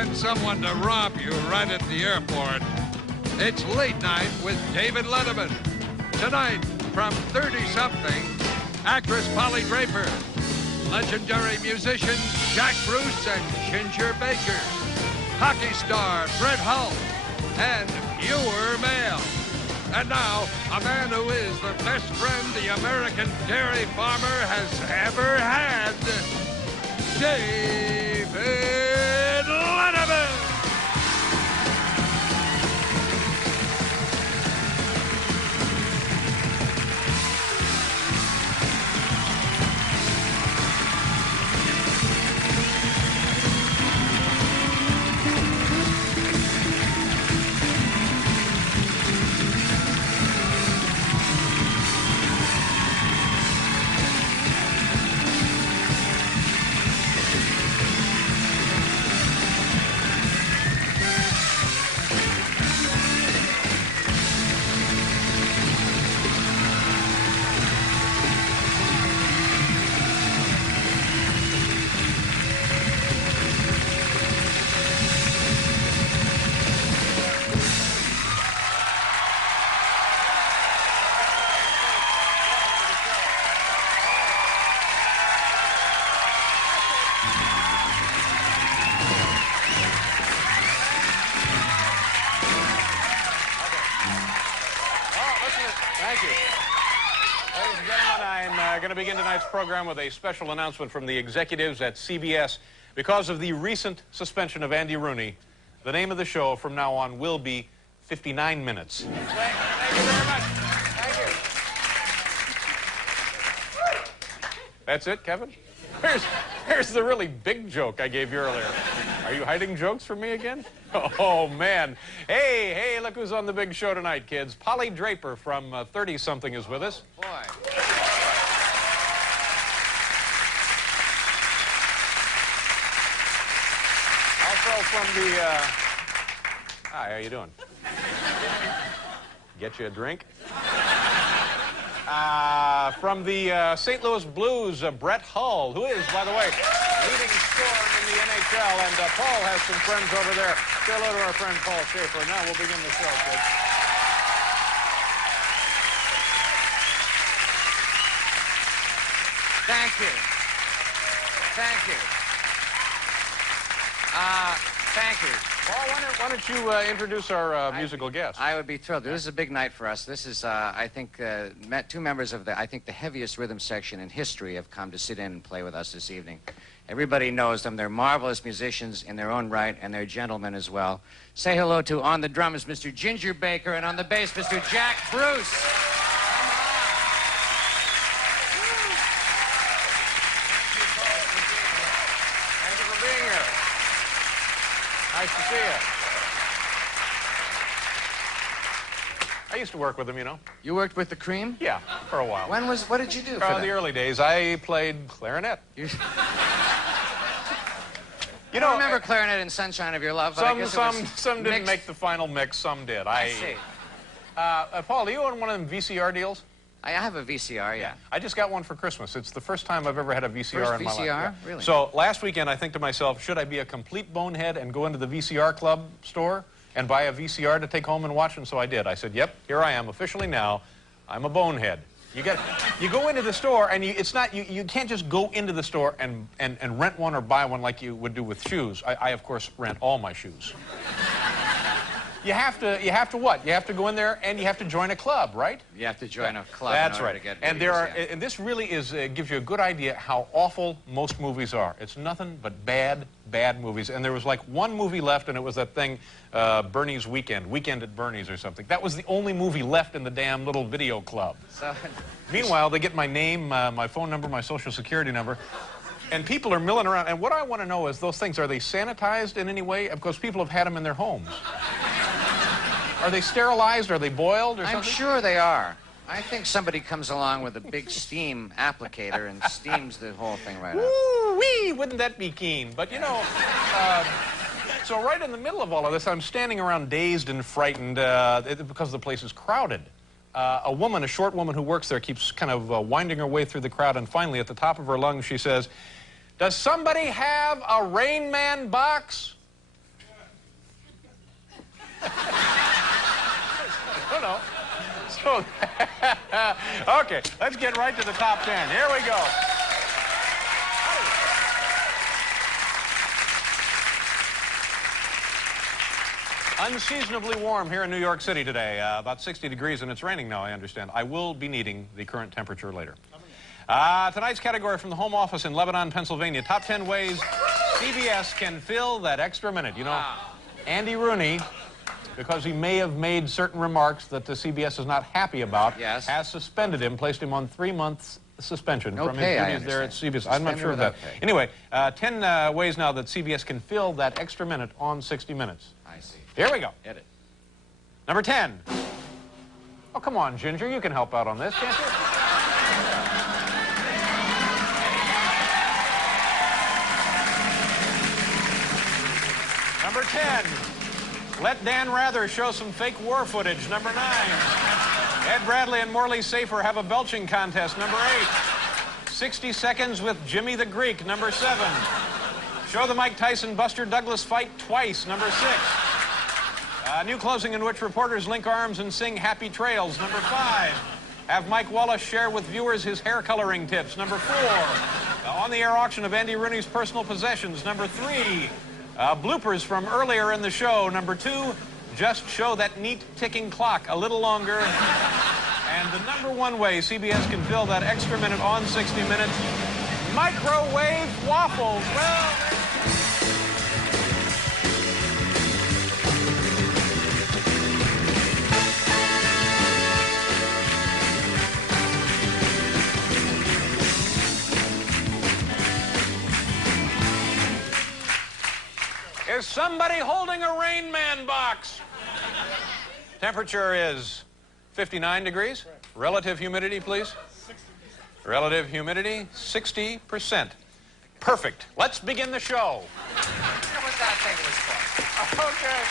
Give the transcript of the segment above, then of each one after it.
send someone to rob you right at the airport. It's Late Night with David Letterman. Tonight, from 30-something, actress Polly Draper, legendary musician Jack Bruce and Ginger Baker, hockey star Brett Hull, and viewer mail. And now, a man who is the best friend the American dairy farmer has ever had, David Letterman. Thank you. Ladies and gentlemen, I'm going to begin tonight's program with a special announcement from the executives at CBS. Because of the recent suspension of Andy Rooney, the name of the show from now on will be 59 Minutes. Thank you very much. Thank you. That's it, Kevin? Here's the really big joke I gave you earlier. Are you hiding jokes from me again? Oh, man. Hey, look who's on the big show tonight, kids. Polly Draper from 30-something is with us. Boy. Also from the... Hi, how you doing? Get you a drink? From the St. Louis Blues, Brett Hull, who is, by the way, leading scorer in the NHL, and Paul has some friends over there. Say hello to our friend Paul Schaefer. Now we'll begin the show, kids. Thank you. Thank you. Thank you. Paul, why don't you introduce our musical guest? I would be thrilled. This is a big night for us. This is, I think, two members of the heaviest rhythm section in history have come to sit in and play with us this evening. Everybody knows them. They're marvelous musicians in their own right, and they're gentlemen as well. Say hello to, on the drums, Mr. Ginger Baker, and on the bass, Mr. Jack Bruce. Thank you for being here. Nice to see you. I used to work with them, you know. You worked with the Cream? Yeah, for a while. What did you do for them? The early days. I played clarinet. You don't remember clarinet in Sunshine of Your Love, but I guess some didn't make the final mix, some did. I see. Paul, do you own one of them VCR deals? I have a VCR, yeah. I just got one for Christmas. It's the first time I've ever had a VCR in my life. VCR? Yeah. Really? So last weekend, I think to myself, should I be a complete bonehead and go into the VCR club store and buy a VCR to take home and watch? And so I did. I said, yep, here I am officially now. I'm a bonehead. You go into the store, and you can't just go into the store and rent one or buy one like you would do with shoes. I of course, rent all my shoes. You have to what? You have to go in there and you have to join a club, right? You have to join a club. That's right. To get and videos, and this really gives you a good idea how awful most movies are. It's nothing but bad movies. And there was like one movie left, and it was that thing, Bernie's Weekend at Bernie's or something. That was the only movie left in the damn little video club. So, meanwhile, they get my name, my phone number, my social security number. And people are milling around. And what I want to know is, those things, are they sanitized in any way? Because people have had them in their homes. Are they sterilized? Are they boiled or something? I'm sure they are. I think somebody comes along with a big steam applicator and steams the whole thing right up. Woo-wee! Wouldn't that be keen? But, you know, so right in the middle of all of this, I'm standing around dazed and frightened because the place is crowded. A short woman who works there keeps kind of winding her way through the crowd, and finally, at the top of her lungs, she says, "Does somebody have a Rain Man box?" No. So, okay, let's get right to the top 10. Here we go. Unseasonably warm here in New York City today. About 60 degrees, and it's raining now, I understand. I will be needing the current temperature later. Tonight's category from the home office in Lebanon, Pennsylvania. Top 10 ways CBS can fill that extra minute. You know, Andy Rooney, because he may have made certain remarks that the CBS is not happy about, has suspended him, placed him on 3 months suspension from his duties there at CBS. I'm not sure of that. Anyway, 10 ways now that CBS can fill that extra minute on 60 Minutes. I see. Here we go. Hit it. Number 10. Oh, come on, Ginger. You can help out on this, can't you? Number 10. Let Dan Rather show some fake war footage. Number 9. Ed Bradley and Morley Safer have a belching contest. Number 8. 60 Seconds with Jimmy the Greek. Number 7. Show the Mike Tyson-Buster Douglas fight twice. Number 6. New closing in which reporters link arms and sing Happy Trails. Number 5. Have Mike Wallace share with viewers his hair coloring tips. Number 4. On-the-air auction of Andy Rooney's personal possessions. Number 3. Bloopers from earlier in the show. Number 2. Just show that neat ticking clock a little longer. And the number 1 way CBS can fill that extra minute on 60 Minutes, microwave waffles. Well, is somebody holding a Rain Man box? Temperature is 59 degrees. Relative humidity, please. 60%. Relative humidity, 60%. Perfect. Let's begin the show. What that thing was for? Okay.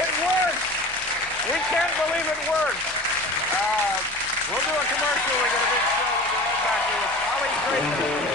It works. We can't believe it works. We'll do a commercial. We're going to big show. We'll be right back with Polly Draper.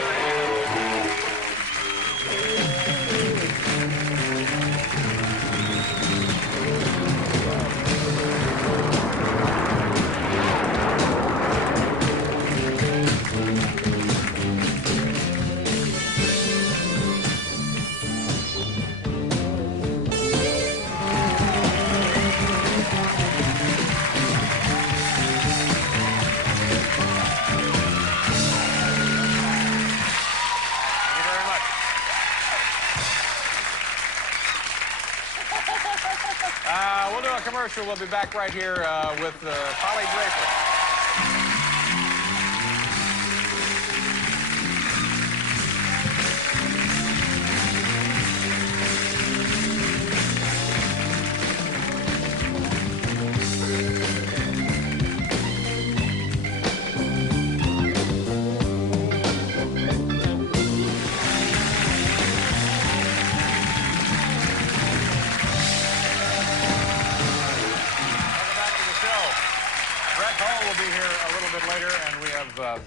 We'll do a commercial. We'll be back right here with Polly Draper.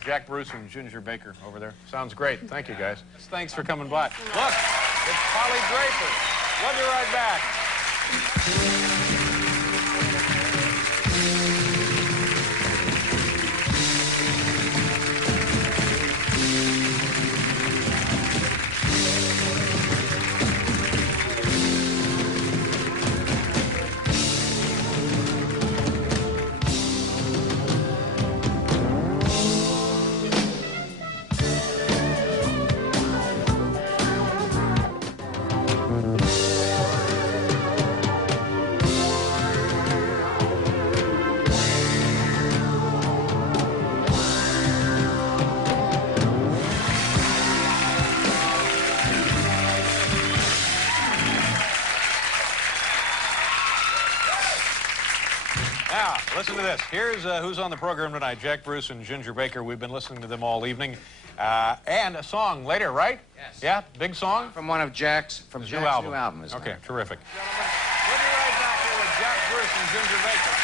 Jack Bruce and Ginger Baker over there. Sounds great. Thank you, guys. Thanks for coming by. Look, it's Polly Draper. We'll be right back. Now, listen to this. Here's who's on the program tonight. Jack Bruce and Ginger Baker. We've been listening to them all evening. And a song later, right? Yes. Yeah, big song? From one of Jack's, new album. Okay, terrific. Gentlemen, we'll be right back here with Jack Bruce and Ginger Baker.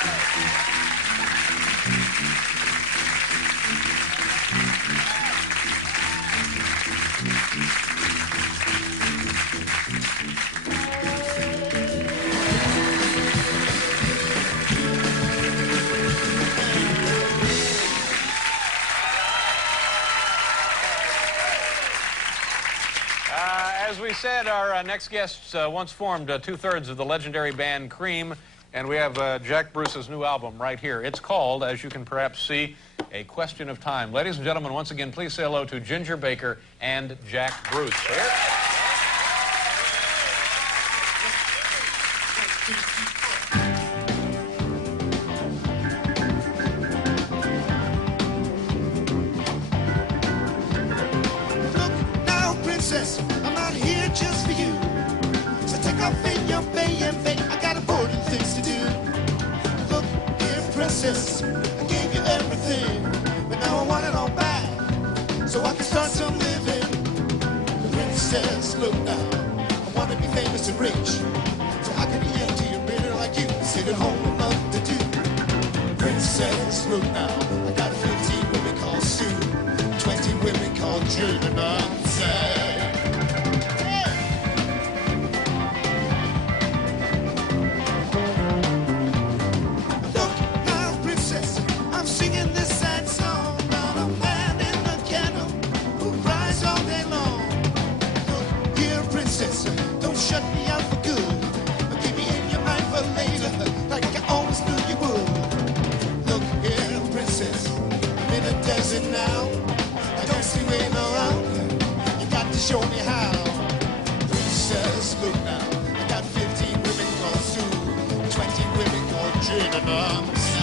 said, our next guests once formed two-thirds of the legendary band Cream, and we have Jack Bruce's new album right here. It's called, as you can perhaps see, A Question of Time. Ladies and gentlemen, once again, please say hello to Ginger Baker and Jack Bruce. Here. I'm not here just for you. So take off in your bay and fake. I got important things to do. Look here, princess, I gave you everything, but now I want it all back, so I can start some living. Princess, look now, I want to be famous and rich, so how can you empty a bitter like you sit at home with nothing to do? Princess, look now, I got 15 women called Sue, 20 women called June, and I'm sad. Don't shut me out for good, but keep me in your mind for later, like I always knew you would. Look here, princess, I'm in a desert now. I don't see way around. You got to show me how. Princess, look now, I got 15 women called Sue, 20 women called Jane, and I'm sad.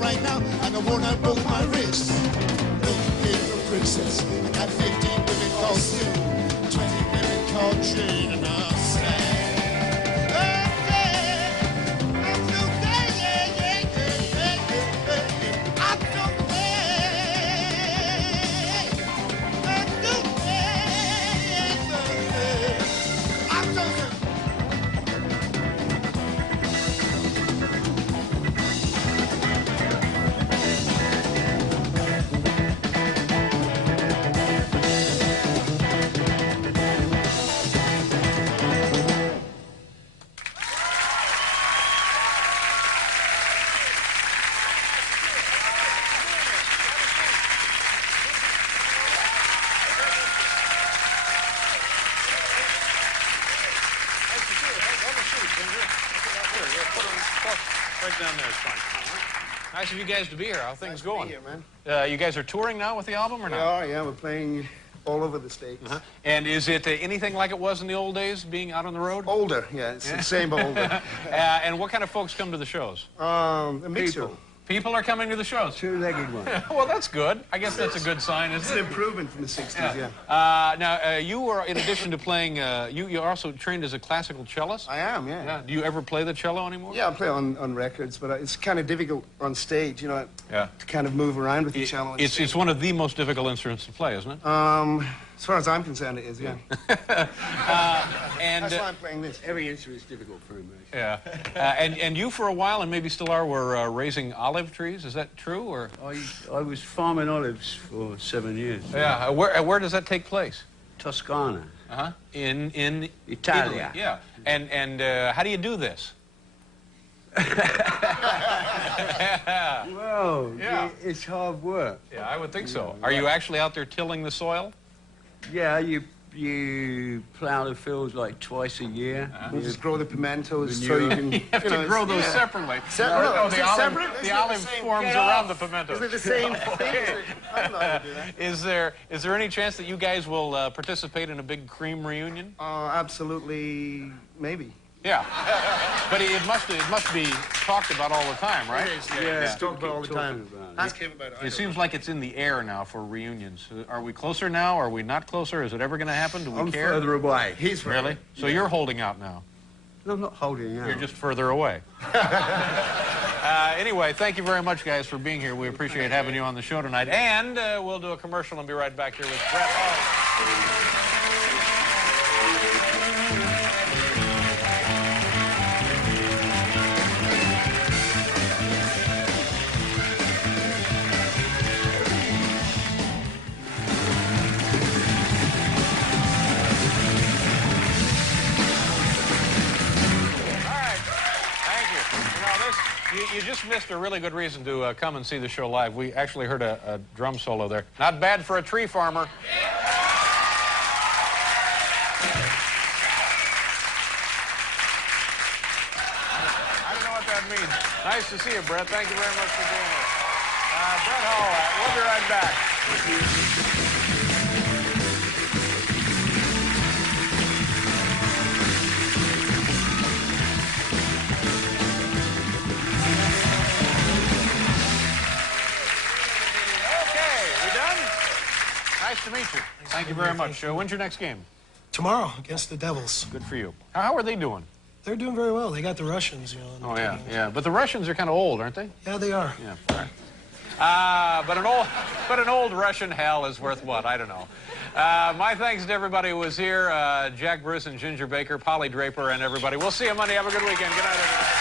Right now, and I won't have both my wrists. Look here, princess, I got 15 women called Sue, 20 women called Jane, and I'm sad. Right down there is fine. Nice of you guys to be here. How are things going? Here, man. You guys are touring now with the album or not? We are, yeah. We're playing all over the States. And is it anything like it was in the old days, being out on the road? Older, yeah. It's the same, but older. And what kind of folks come to the shows? A mixture. People are coming to the shows. Two-legged one. Well, that's good. I guess that's a good sign, It's isn't an it? improvement from the 60s, yeah. Now, you were, in addition to playing, you're also trained as a classical cellist? I am, yeah. Do you ever play the cello anymore? Yeah, I play on records, but it's kind of difficult on stage, you know, to kind of move around with the cello. It's one of the most difficult instruments to play, isn't it? As far as I'm concerned, it is, yeah. And that's why I'm playing this. Every instrument is difficult for him. yeah. And you, for a while, and maybe still are, were raising olive trees. Is that true, or? I was farming olives for 7 years. Yeah. Where does that take place? Toscana. In Italia. Italy. Yeah. And how do you do this? Well, Yeah. it's hard work. Yeah, I would think so. Are you actually out there tilling the soil? Yeah, you plow the fields like twice a year. You just grow the pimentos so Manure. you can... You have to grow those separately. No, is the it olive, separate? the Isn't it olive the same? forms Get around off. the pimento. Is it the same thing? I don't know how to do that. Is there any chance that you guys will participate in a big Cream reunion? Absolutely, maybe. Yeah. But it must be talked about all the time, right? Yeah, it's talked about all the time. Ask him about it. It seems like it's in the air now for reunions. Are we closer now? Are we not closer? Is it ever going to happen? Do we I'm care? further away. He's Really? So you're holding out now. No, I'm not holding out. You're just further away. Anyway, thank you very much, guys, for being here. We appreciate having you on the show tonight. And we'll do a commercial and be right back here with Brett Hall. You just missed a really good reason to come and see the show live. We actually heard a drum solo there. Not bad for a tree farmer. I don't know what that means. Nice to see you, Brett. Thank you very much for being here. Brett Hall, we'll be right back. Nice to meet you. Thank you very much. When's your next game? Tomorrow against the Devils. Good for you. How are they doing? They're doing very well. They got the Russians, you know. Oh, yeah, yeah. But the Russians are kind of old, aren't they? Yeah, they are. Yeah, all right. But an old Russian hell is worth what? I don't know. My thanks to everybody who was here. Jack Bruce and Ginger Baker, Polly Draper, and everybody. We'll see you Monday. Have a good weekend. Good night, everybody.